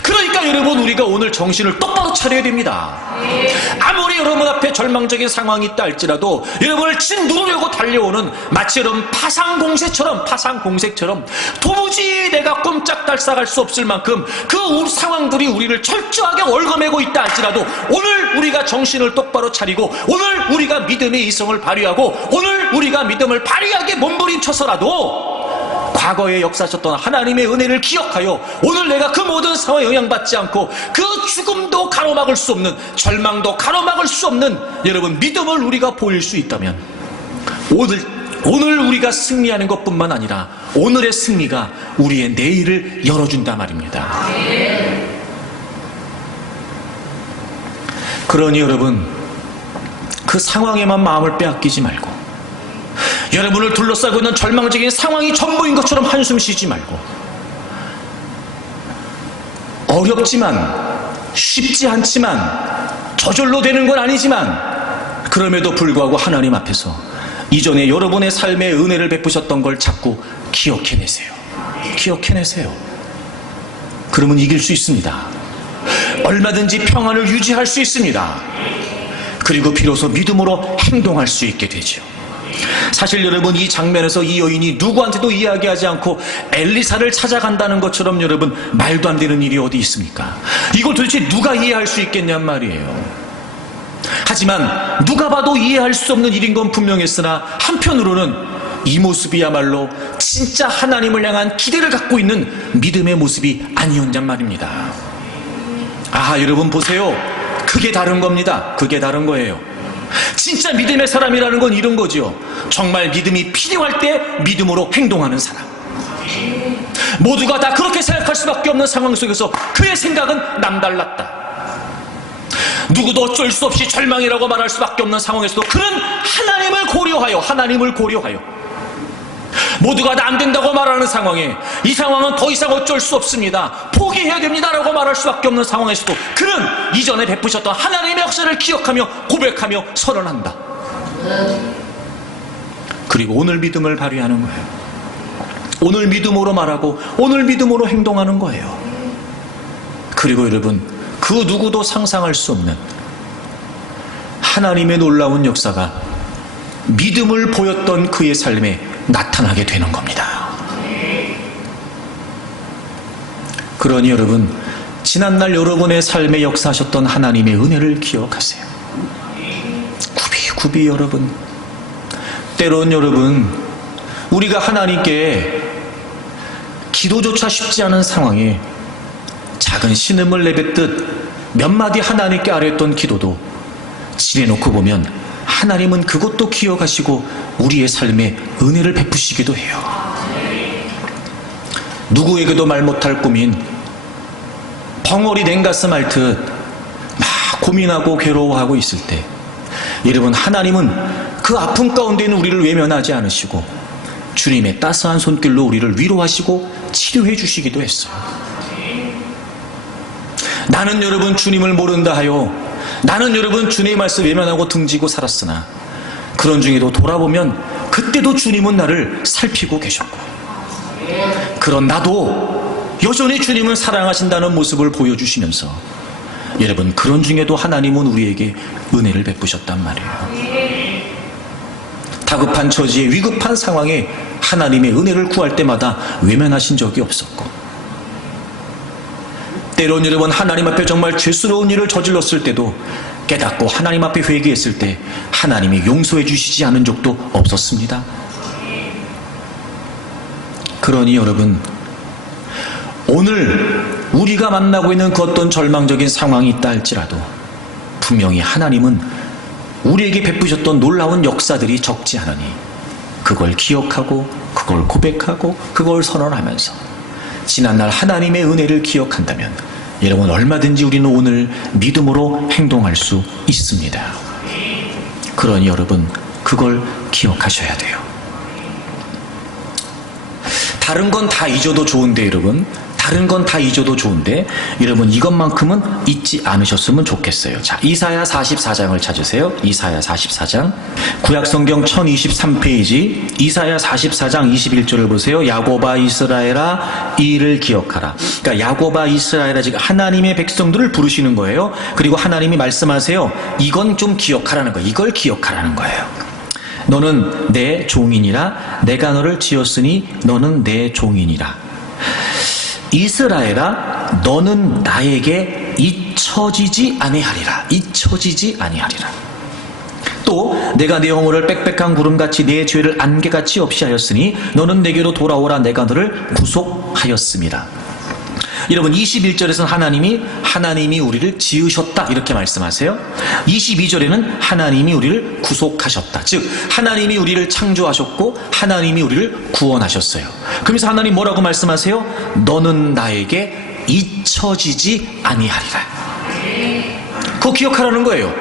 그러니까 여러분, 우리가 오늘 정신을 똑바로 차려야 됩니다. 아무리 여러분 앞에 절망적인 상황이 있다 할지라도 여러분을 짓누르려고 달려오는 마치 여러분 파상공세처럼 도무지 내가 꼼짝달싹할 수 없을 만큼 그 상황들이 우리를 철저하게 얽어매고 있다 할지라도 오늘 우리가 정신을 똑바로 차리고 오늘 우리가 믿음의 이성을 발휘하고 오늘 우리가 믿음을 발휘하게 몸부림쳐서라도 과거에 역사하셨던 하나님의 은혜를 기억하여 오늘 내가 그 모든 상황에 영향받지 않고 그 죽음도 가로막을 수 없는, 절망도 가로막을 수 없는 여러분 믿음을 우리가 보일 수 있다면 오늘 우리가 승리하는 것뿐만 아니라 오늘의 승리가 우리의 내일을 열어준단 말입니다. 그러니 여러분, 그 상황에만 마음을 빼앗기지 말고 여러분을 둘러싸고 있는 절망적인 상황이 전부인 것처럼 한숨 쉬지 말고, 어렵지만 쉽지 않지만 저절로 되는 건 아니지만 그럼에도 불구하고 하나님 앞에서 이전에 여러분의 삶에 은혜를 베푸셨던 걸 자꾸 기억해내세요. 그러면 이길 수 있습니다. 얼마든지 평안을 유지할 수 있습니다. 그리고 비로소 믿음으로 행동할 수 있게 되죠. 사실 여러분, 이 장면에서 이 여인이 누구한테도 이야기하지 않고 엘리사를 찾아간다는 것처럼 여러분 말도 안 되는 일이 어디 있습니까? 이걸 도대체 누가 이해할 수 있겠냔 말이에요. 하지만 누가 봐도 이해할 수 없는 일인 건 분명했으나 한편으로는 이 모습이야말로 진짜 하나님을 향한 기대를 갖고 있는 믿음의 모습이 아니었냔 말입니다. 아하, 여러분 보세요. 그게 다른 겁니다. 그게 다른 거예요. 진짜 믿음의 사람이라는 건 이런 거죠. 정말 믿음이 필요할 때 믿음으로 행동하는 사람. 모두가 다 그렇게 생각할 수밖에 없는 상황 속에서 그의 생각은 남달랐다. 누구도 어쩔 수 없이 절망이라고 말할 수밖에 없는 상황에서도 그는 하나님을 고려하여 모두가 다 안 된다고 말하는 상황에 이 상황은 더 이상 어쩔 수 없습니다, 포기해야 됩니다라고 말할 수밖에 없는 상황에서도 그는 이전에 베푸셨던 하나님의 역사를 기억하며 고백하며 선언한다. 그리고 오늘 믿음을 발휘하는 거예요. 오늘 믿음으로 말하고 오늘 믿음으로 행동하는 거예요. 그리고 여러분, 그 누구도 상상할 수 없는 하나님의 놀라운 역사가 믿음을 보였던 그의 삶에 나타나게 되는 겁니다. 그러니 여러분, 지난날 여러분의 삶에 역사하셨던 하나님의 은혜를 기억하세요. 굽이 여러분, 때론 여러분, 우리가 하나님께 기도조차 쉽지 않은 상황에 작은 신음을 내뱉듯 몇 마디 하나님께 아뢰었던 기도도 지내놓고 보면 하나님은 그것도 기억하시고 우리의 삶에 은혜를 베푸시기도 해요. 누구에게도 말 못할 고민, 벙어리 냉가슴 앓듯 막 고민하고 괴로워하고 있을 때 여러분, 하나님은 그 아픔 가운데 있는 우리를 외면하지 않으시고 주님의 따스한 손길로 우리를 위로하시고 치료해 주시기도 했어요. 나는 여러분 주님을 모른다 하여 나는 여러분 주님의 말씀 외면하고 등지고 살았으나 그런 중에도 돌아보면 그때도 주님은 나를 살피고 계셨고 그런 나도 여전히 주님을 사랑하신다는 모습을 보여주시면서 여러분 그런 중에도 하나님은 우리에게 은혜를 베푸셨단 말이에요. 다급한 처지에 위급한 상황에 하나님의 은혜를 구할 때마다 외면하신 적이 없었고 때론 여러분 하나님 앞에 정말 죄스러운 일을 저질렀을 때도 깨닫고 하나님 앞에 회개했을 때 하나님이 용서해 주시지 않은 적도 없었습니다. 그러니 여러분 오늘 우리가 만나고 있는 그 어떤 절망적인 상황이 있다 할지라도 분명히 하나님은 우리에게 베푸셨던 놀라운 역사들이 적지 않으니 그걸 기억하고 그걸 고백하고 그걸 선언하면서 지난날 하나님의 은혜를 기억한다면 여러분 얼마든지 우리는 오늘 믿음으로 행동할 수 있습니다. 그러니 여러분 그걸 기억하셔야 돼요. 다른 건 다 잊어도 좋은데 여러분, 다른 건 다 잊어도 좋은데 여러분 이것만큼은 잊지 않으셨으면 좋겠어요. 자, 이사야 44장을 찾으세요. 이사야 44장. 구약성경 1023페이지 이사야 44장 21절을 보세요. 야곱아 이스라엘아 이 일을 기억하라. 그러니까 야곱아 이스라엘아, 지금 하나님의 백성들을 부르시는 거예요. 그리고 하나님이 말씀하세요. 이건 좀 기억하라는 거예요. 이걸 기억하라는 거예요. 너는 내 종이니라. 내가 너를 지었으니 너는 내 종이니라. 이스라엘아 너는 나에게 잊혀지지 아니하리라. 잊혀지지 아니하리라. 또 내가 내 영혼을 빽빽한 구름같이 내 죄를 안개같이 없이 하였으니 너는 내게로 돌아오라. 내가 너를 구속하였습니다. 여러분 21절에서는 하나님이 우리를 지으셨다 이렇게 말씀하세요. 22절에는 하나님이 우리를 구속하셨다. 즉 하나님이 우리를 창조하셨고 하나님이 우리를 구원하셨어요. 그러면서 하나님 뭐라고 말씀하세요? 너는 나에게 잊혀지지 아니하리라. 그거 기억하라는 거예요.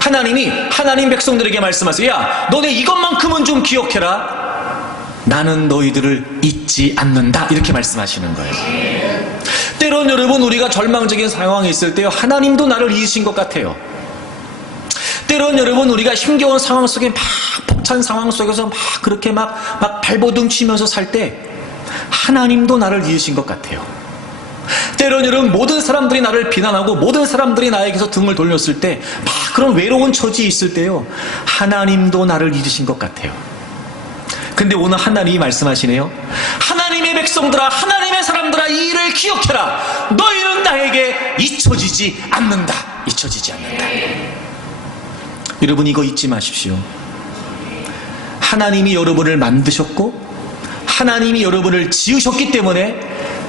하나님이 하나님 백성들에게 말씀하세요. 야, 너네 이것만큼은 좀 기억해라. 나는 너희들을 잊지 않는다. 이렇게 말씀하시는 거예요. 때론 여러분 우리가 절망적인 상황에 있을 때요, 하나님도 나를 잊으신 것 같아요. 때론 여러분 우리가 힘겨운 상황 속에 막 벅찬 상황 속에서 막 그렇게 막 발버둥 치면서 살 때 하나님도 나를 잊으신 것 같아요. 때론 여러분 모든 사람들이 나를 비난하고 모든 사람들이 나에게서 등을 돌렸을 때 막 그런 외로운 처지에 있을 때요, 하나님도 나를 잊으신 것 같아요. 근데 오늘 하나님이 말씀하시네요. 하나님의 백성들아, 하나님의 사람들아, 이 일을 기억해라. 너희는 나에게 잊혀지지 않는다. 잊혀지지 않는다. 여러분 이거 잊지 마십시오. 하나님이 여러분을 만드셨고 하나님이 여러분을 지으셨기 때문에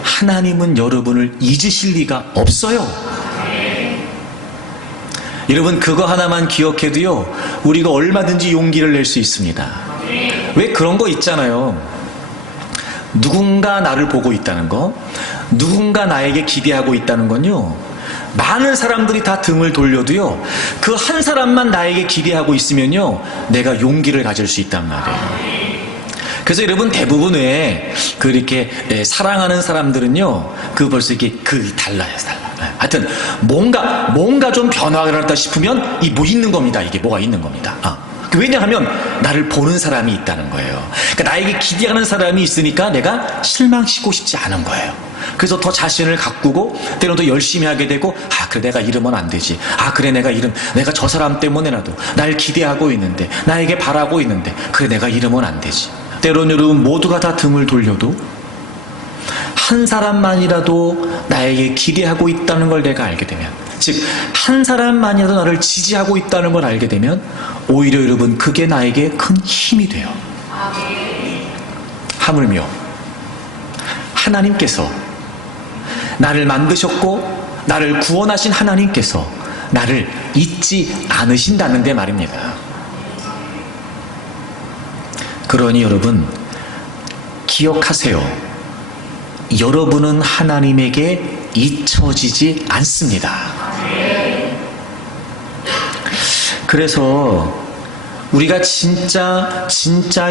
하나님은 여러분을 잊으실 리가 없어요. 여러분 그거 하나만 기억해도요, 우리가 얼마든지 용기를 낼 수 있습니다. 왜 그런 거 있잖아요. 누군가 나를 보고 있다는 거, 누군가 나에게 기대하고 있다는 건요, 많은 사람들이 다 등을 돌려도요, 그 한 사람만 나에게 기대하고 있으면요, 내가 용기를 가질 수 있단 말이에요. 그래서 여러분 대부분 왜 그렇게 사랑하는 사람들은요, 그 벌써 이게 달라요. 하여튼 뭔가 좀 변화가 일어났다 싶으면 뭐 있는 겁니다. 이게 뭐가 있는 겁니다. 왜냐하면 나를 보는 사람이 있다는 거예요. 그러니까 나에게 기대하는 사람이 있으니까 내가 실망시키고 싶지 않은 거예요. 그래서 더 자신을 가꾸고 때로는 더 열심히 하게 되고, 그래 내가 이러면 안 되지. 그래 내가 저 사람 때문에라도 날 기대하고 있는데, 나에게 바라고 있는데, 그래 내가 이러면 안 되지. 때로는 여러분 모두가 다 등을 돌려도 한 사람만이라도 나에게 기대하고 있다는 걸 내가 알게 되면, 즉 한 사람만이라도 나를 지지하고 있다는 걸 알게 되면 오히려 여러분 그게 나에게 큰 힘이 돼요. 하물며 하나님께서 나를 만드셨고 나를 구원하신 하나님께서 나를 잊지 않으신다는데 말입니다. 그러니 여러분 기억하세요. 여러분은 하나님에게 잊혀지지 않습니다. 그래서 우리가 진짜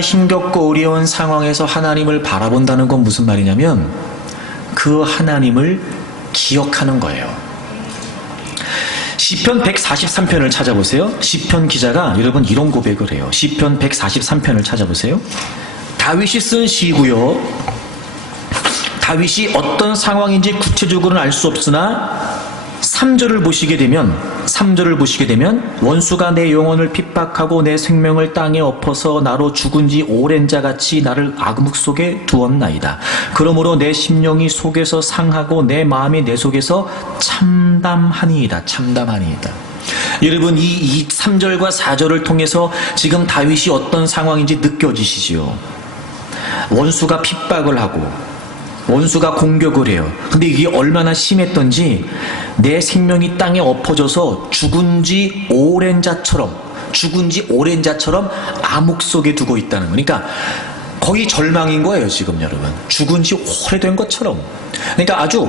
힘겹고 어려운 상황에서 하나님을 바라본다는 건 무슨 말이냐면 그 하나님을 기억하는 거예요. 시편 143편을 찾아보세요. 시편 기자가 여러분 이런 고백을 해요. 시편 143편을 찾아보세요. 다윗이 쓴 시고요. 다윗이 어떤 상황인지 구체적으로는 알 수 없으나 3절을 보시게 되면 원수가 내 영혼을 핍박하고 내 생명을 땅에 엎어서 나로 죽은 지 오랜 자같이 나를 악묵 속에 두었나이다. 그러므로 내 심령이 속에서 상하고 내 마음이 내 속에서 참담하니이다. 참담하니이다. 여러분 이 3절과 4절을 통해서 지금 다윗이 어떤 상황인지 느껴지시지요. 원수가 핍박을 하고 원수가 공격을 해요. 근데 이게 얼마나 심했던지 내 생명이 땅에 엎어져서 죽은 지 오랜 자처럼 암흑 속에 두고 있다는 거니까 거의 절망인 거예요, 지금 여러분. 죽은 지 오래된 것처럼. 그러니까 아주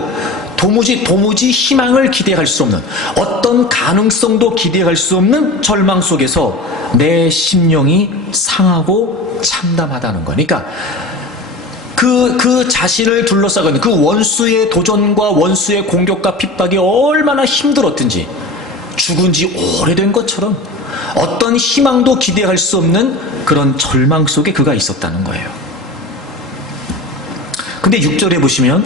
도무지 희망을 기대할 수 없는, 어떤 가능성도 기대할 수 없는 절망 속에서 내 심령이 상하고 참담하다는 거니까, 그 자신을 둘러싸고 그 원수의 도전과 원수의 공격과 핍박이 얼마나 힘들었든지 죽은 지 오래된 것처럼 어떤 희망도 기대할 수 없는 그런 절망 속에 그가 있었다는 거예요. 근데 6절에 보시면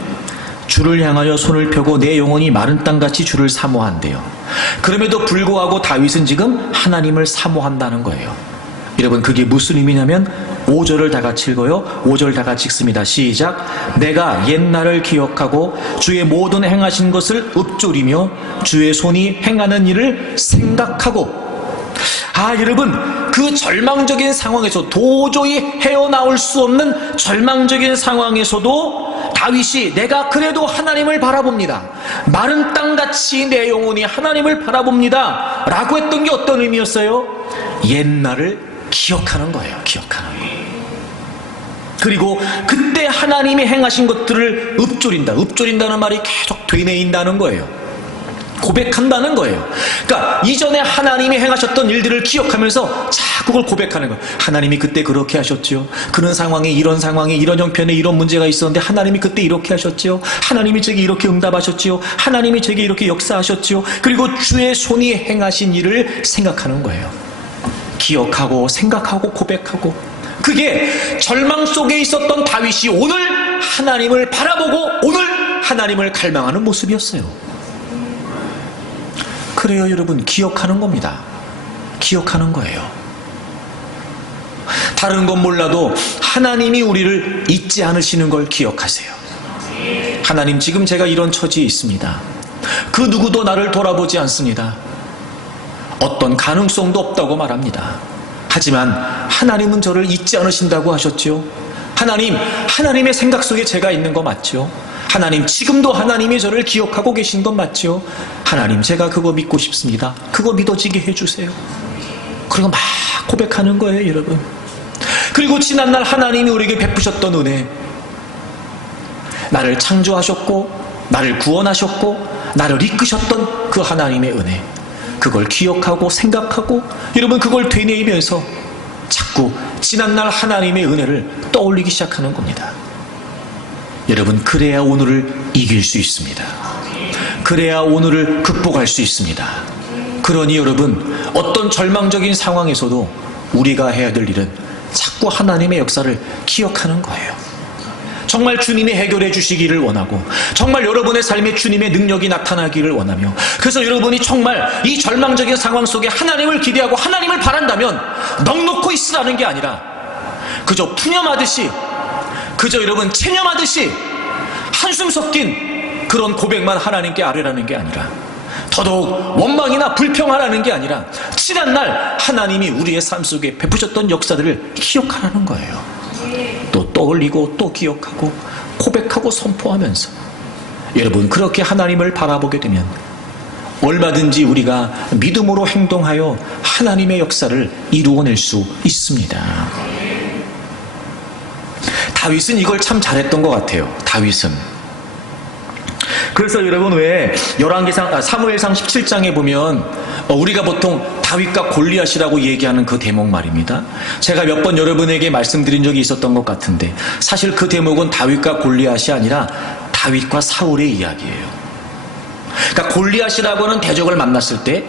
주를 향하여 손을 펴고 내 영혼이 마른 땅같이 주를 사모한대요. 그럼에도 불구하고 다윗은 지금 하나님을 사모한다는 거예요. 여러분, 그게 무슨 의미냐면 5절을 다 같이 읽어요. 5절 다 같이 읽습니다. 시작. 내가 옛날을 기억하고 주의 모든 행하신 것을 읊조리며 주의 손이 행하는 일을 생각하고. 여러분, 그 절망적인 상황에서, 도저히 헤어나올 수 없는 절망적인 상황에서도 다윗이 내가 그래도 하나님을 바라봅니다, 마른 땅같이 내 영혼이 하나님을 바라봅니다 라고 했던 게 어떤 의미였어요? 옛날을 기억하는 거예요. 기억하는 거예요. 그리고 그때 하나님이 행하신 것들을 읊조린다는 말이 계속 되뇌인다는 거예요. 고백한다는 거예요. 그러니까 이전에 하나님이 행하셨던 일들을 기억하면서 자꾸 그걸 고백하는 거예요. 하나님이 그때 그렇게 하셨죠. 그런 상황에, 이런 형편에 이런 문제가 있었는데 하나님이 그때 이렇게 하셨죠. 하나님이 제게 이렇게 응답하셨죠. 하나님이 제게 이렇게 역사하셨죠. 그리고 주의 손이 행하신 일을 생각하는 거예요. 기억하고 생각하고 고백하고. 그게 절망 속에 있었던 다윗이 오늘 하나님을 바라보고 오늘 하나님을 갈망하는 모습이었어요. 그래요, 여러분. 기억하는 겁니다. 기억하는 거예요. 다른 건 몰라도 하나님이 우리를 잊지 않으시는 걸 기억하세요. 하나님, 지금 제가 이런 처지에 있습니다. 그 누구도 나를 돌아보지 않습니다. 어떤 가능성도 없다고 말합니다. 하지만 하나님은 저를 잊지 않으신다고 하셨죠. 하나님의 생각 속에 제가 있는 거 맞죠? 하나님, 지금도 하나님이 저를 기억하고 계신 건 맞죠? 하나님, 제가 그거 믿고 싶습니다. 그거 믿어지게 해주세요. 그리고 막 고백하는 거예요, 여러분. 그리고 지난날 하나님이 우리에게 베푸셨던 은혜, 나를 창조하셨고 나를 구원하셨고 나를 이끄셨던 그 하나님의 은혜, 그걸 기억하고 생각하고, 여러분, 그걸 되뇌이면서 자꾸 지난날 하나님의 은혜를 떠올리기 시작하는 겁니다. 여러분, 그래야 오늘을 이길 수 있습니다. 그래야 오늘을 극복할 수 있습니다. 그러니 여러분, 어떤 절망적인 상황에서도 우리가 해야 될 일은 자꾸 하나님의 역사를 기억하는 거예요. 정말 주님이 해결해 주시기를 원하고, 정말 여러분의 삶에 주님의 능력이 나타나기를 원하며, 그래서 여러분이 정말 이 절망적인 상황 속에 하나님을 기대하고 하나님을 바란다면 넋놓고 있으라는 게 아니라 그저 푸념하듯이, 그저 여러분 체념하듯이 한숨 섞인 그런 고백만 하나님께 아뢰라는 게 아니라, 더더욱 원망이나 불평하라는 게 아니라 지난날 하나님이 우리의 삶 속에 베푸셨던 역사들을 기억하라는 거예요. 또 떠올리고 또 기억하고 고백하고 선포하면서, 여러분, 그렇게 하나님을 바라보게 되면 얼마든지 우리가 믿음으로 행동하여 하나님의 역사를 이루어낼 수 있습니다. 다윗은 이걸 참 잘했던 것 같아요. 다윗은. 그래서 여러분, 왜 사무엘상 17장에 보면 우리가 보통 다윗과 골리앗이라고 얘기하는 그 대목 말입니다. 제가 몇 번 여러분에게 말씀드린 적이 있었던 것 같은데, 사실 그 대목은 다윗과 골리앗이 아니라 다윗과 사울의 이야기예요. 그러니까 골리앗이라고 하는 대적을 만났을 때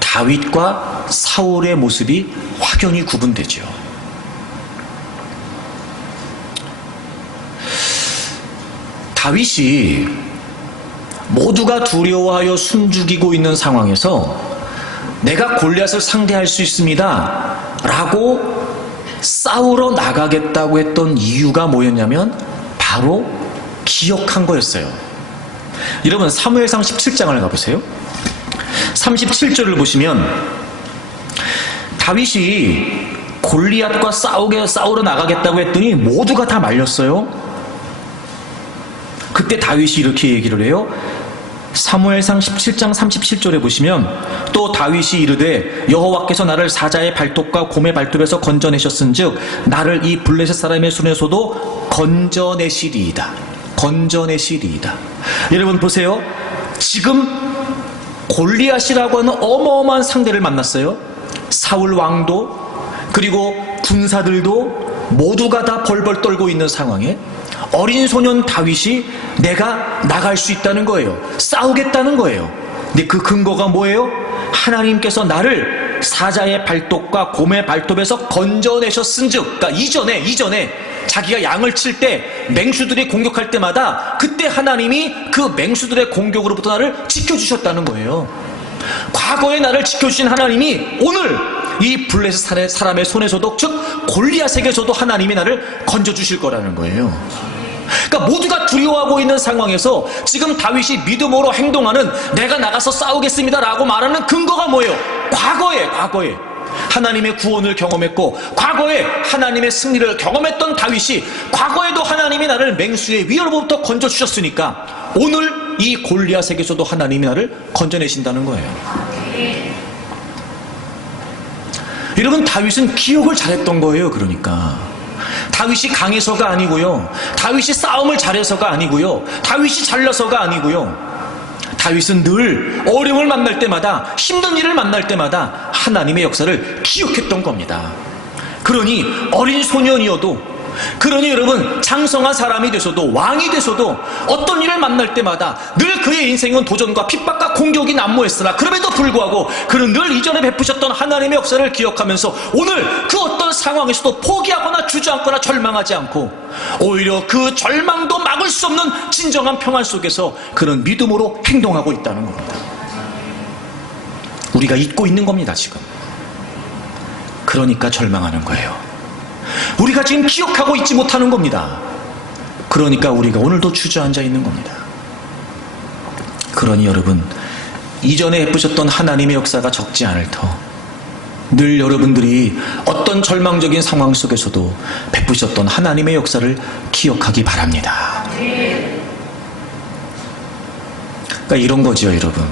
다윗과 사울의 모습이 확연히 구분되죠. 다윗이 모두가 두려워하여 숨죽이고 있는 상황에서 내가 골리앗을 상대할 수 있습니다 라고 싸우러 나가겠다고 했던 이유가 뭐였냐면 바로 기억한 거였어요. 여러분, 사무엘상 17장을 가보세요. 37절을 보시면 다윗이 골리앗과 싸우러 나가겠다고 했더니 모두가 다 말렸어요. 그때 다윗이 이렇게 얘기를 해요. 사무엘상 17장 37절에 보시면 또 다윗이 이르되 여호와께서 나를 사자의 발톱과 곰의 발톱에서 건져내셨은즉 나를 이 블레셋 사람의 손에서도 건져내시리이다. 건져내시리이다. 여러분 보세요. 지금 골리앗이라고 하는 어마어마한 상대를 만났어요. 사울 왕도 그리고 군사들도 모두가 다 벌벌 떨고 있는 상황에 어린 소년 다윗이 내가 나갈 수 있다는 거예요. 싸우겠다는 거예요. 근데 그 근거가 뭐예요? 하나님께서 나를 사자의 발톱과 곰의 발톱에서 건져내셨은즉, 그러니까 이전에 자기가 양을 칠 때 맹수들이 공격할 때마다 그때 하나님이 그 맹수들의 공격으로부터 나를 지켜주셨다는 거예요. 과거에 나를 지켜주신 하나님이 오늘 이 블레셋 사람의 손에서도, 즉 골리앗에게서도 하나님이 나를 건져주실 거라는 거예요. 그러니까 모두가 두려워하고 있는 상황에서 지금 다윗이 믿음으로 행동하는, 내가 나가서 싸우겠습니다 라고 말하는 근거가 뭐예요? 과거에 하나님의 구원을 경험했고 과거에 하나님의 승리를 경험했던 다윗이 과거에도 하나님이 나를 맹수의 위협으로부터 건져주셨으니까 오늘 이 골리앗에게서도 하나님이 나를 건져내신다는 거예요. 여러분, 다윗은 기억을 잘했던 거예요. 그러니까 다윗이 강해서가 아니고요, 다윗이 싸움을 잘해서가 아니고요, 다윗이 잘나서가 아니고요, 다윗은 늘 어려움을 만날 때마다, 힘든 일을 만날 때마다 하나님의 역사를 기억했던 겁니다. 그러니 어린 소년이어도, 그러니 여러분 장성한 사람이 돼서도, 왕이 돼서도 어떤 일을 만날 때마다 늘 그의 인생은 도전과 핍박과 공격이 난무했으나 그럼에도 불구하고 그는 늘 이전에 베푸셨던 하나님의 역사를 기억하면서 오늘 그 어떤 상황에서도 포기하거나 주저앉거나 절망하지 않고 오히려 그 절망도 막을 수 없는 진정한 평안 속에서 그는 믿음으로 행동하고 있다는 겁니다. 우리가 잊고 있는 겁니다. 지금 그러니까 절망하는 거예요. 우리가 지금 기억하고 있지 못하는 겁니다. 그러니까 우리가 오늘도 주저앉아 있는 겁니다. 그러니 여러분, 이전에 베푸셨던 하나님의 역사가 적지 않을 터 늘 여러분들이 어떤 절망적인 상황 속에서도 베푸셨던 하나님의 역사를 기억하기 바랍니다. 그러니까 이런 거죠, 여러분.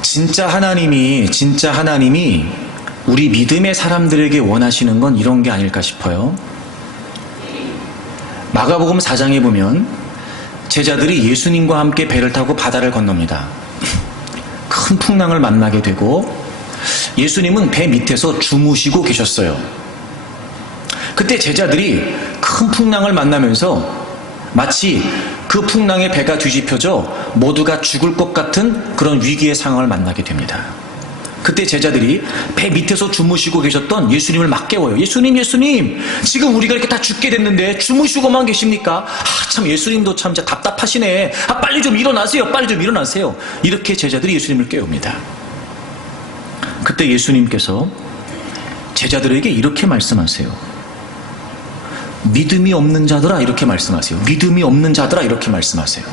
진짜 하나님이 우리 믿음의 사람들에게 원하시는 건 이런 게 아닐까 싶어요. 마가복음 4장에 보면 제자들이 예수님과 함께 배를 타고 바다를 건넙니다. 큰 풍랑을 만나게 되고 예수님은 배 밑에서 주무시고 계셨어요. 그때 제자들이 큰 풍랑을 만나면서 마치 그 풍랑에 배가 뒤집혀져 모두가 죽을 것 같은 그런 위기의 상황을 만나게 됩니다. 그때 제자들이 배 밑에서 주무시고 계셨던 예수님을 막 깨워요. 예수님, 지금 우리가 이렇게 다 죽게 됐는데 주무시고만 계십니까? 참 예수님도 참 진짜 답답하시네. 빨리 좀 일어나세요. 이렇게 제자들이 예수님을 깨웁니다. 그때 예수님께서 제자들에게 이렇게 말씀하세요. 믿음이 없는 자들아, 이렇게 말씀하세요. 믿음이 없는 자들아, 이렇게 말씀하세요.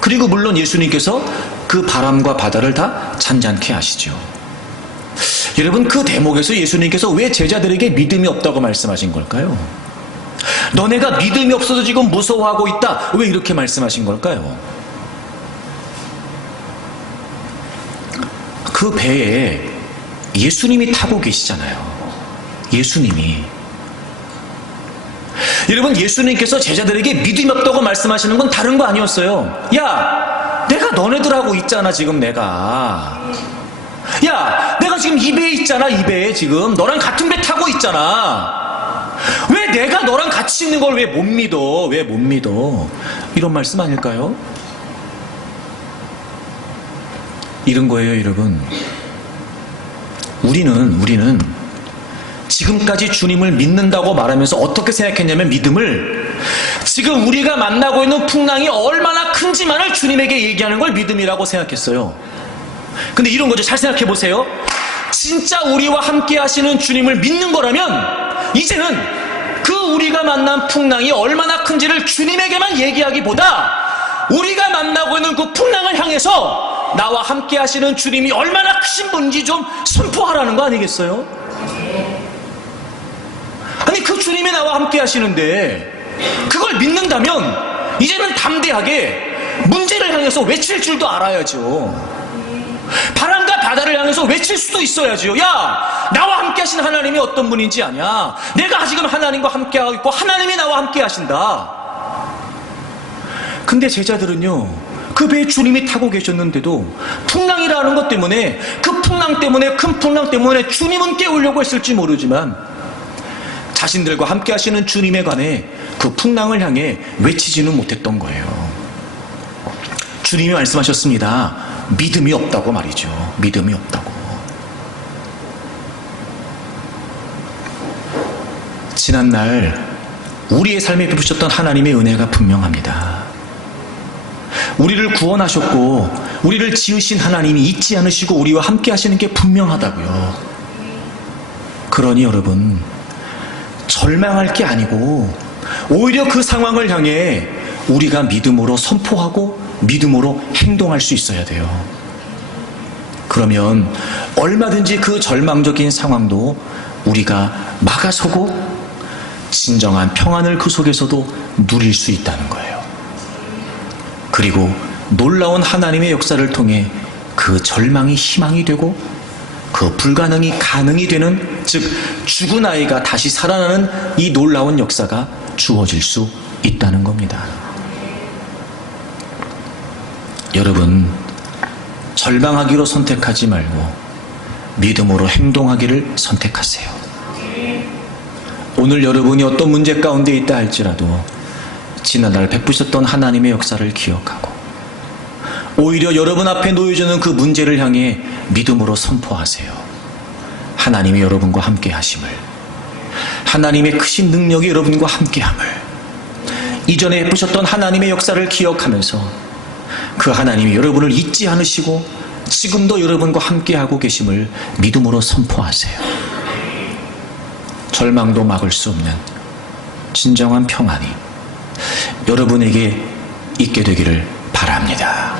그리고 물론 예수님께서 그 바람과 바다를 다 잔잔케 하시죠. 여러분, 그 대목에서 예수님께서 왜 제자들에게 믿음이 없다고 말씀하신 걸까요? 너네가 믿음이 없어서 지금 무서워하고 있다, 왜 이렇게 말씀하신 걸까요? 그 배에 예수님이 타고 계시잖아요. 예수님이. 여러분, 예수님께서 제자들에게 믿음이 없다고 말씀하시는 건 다른 거 아니었어요. 야, 내가 너네들하고 있잖아. 지금 내가 지금 이 배에 있잖아. 이 배에 지금 너랑 같은 배 타고 있잖아. 왜 내가 너랑 같이 있는 걸 왜 못 믿어? 이런 말씀 아닐까요? 이런 거예요, 여러분. 우리는 지금까지 주님을 믿는다고 말하면서 어떻게 생각했냐면, 믿음을 지금 우리가 만나고 있는 풍랑이 얼마나 큰지만을 주님에게 얘기하는 걸 믿음이라고 생각했어요. 근데 이런 거죠. 잘 생각해 보세요. 진짜 우리와 함께 하시는 주님을 믿는 거라면 이제는 그 우리가 만난 풍랑이 얼마나 큰지를 주님에게만 얘기하기보다 우리가 만나고 있는 그 풍랑을 향해서 나와 함께 하시는 주님이 얼마나 크신 분인지 좀 선포하라는 거 아니겠어요? 아니, 그 주님이 나와 함께 하시는데 그걸 믿는다면 이제는 담대하게 문제를 향해서 외칠 줄도 알아야죠. 바람과 바다를 향해서 외칠 수도 있어야지요. 야, 나와 함께 하신 하나님이 어떤 분인지 아냐? 내가 지금 하나님과 함께하고 있고 하나님이 나와 함께 하신다. 근데 제자들은요, 그 배에 주님이 타고 계셨는데도 풍랑이라는 것 때문에, 그 풍랑 때문에, 큰 풍랑 때문에 주님은 깨우려고 했을지 모르지만 자신들과 함께 하시는 주님에 관해 그 풍랑을 향해 외치지는 못했던 거예요. 주님이 말씀하셨습니다. 믿음이 없다고 말이죠. 믿음이 없다고. 지난날 우리의 삶에 베푸셨던 하나님의 은혜가 분명합니다. 우리를 구원하셨고 우리를 지으신 하나님이 잊지 않으시고 우리와 함께 하시는 게 분명하다고요. 그러니 여러분, 절망할 게 아니고 오히려 그 상황을 향해 우리가 믿음으로 선포하고 믿음으로 행동할 수 있어야 돼요. 그러면 얼마든지 그 절망적인 상황도 우리가 막아서고 진정한 평안을 그 속에서도 누릴 수 있다는 거예요. 그리고 놀라운 하나님의 역사를 통해 그 절망이 희망이 되고 그 불가능이 가능이 되는, 즉 죽은 아이가 다시 살아나는 이 놀라운 역사가 주어질 수 있다는 겁니다. 여러분, 절망하기로 선택하지 말고 믿음으로 행동하기를 선택하세요. 오늘 여러분이 어떤 문제 가운데 있다 할지라도 지난날 베푸셨던 하나님의 역사를 기억하고 오히려 여러분 앞에 놓여지는 그 문제를 향해 믿음으로 선포하세요. 하나님이 여러분과 함께 하심을, 하나님의 크신 능력이 여러분과 함께함을, 이전에 베푸셨던 하나님의 역사를 기억하면서 그 하나님이 여러분을 잊지 않으시고 지금도 여러분과 함께하고 계심을 믿음으로 선포하세요. 절망도 막을 수 없는 진정한 평안이 여러분에게 있게 되기를 바랍니다.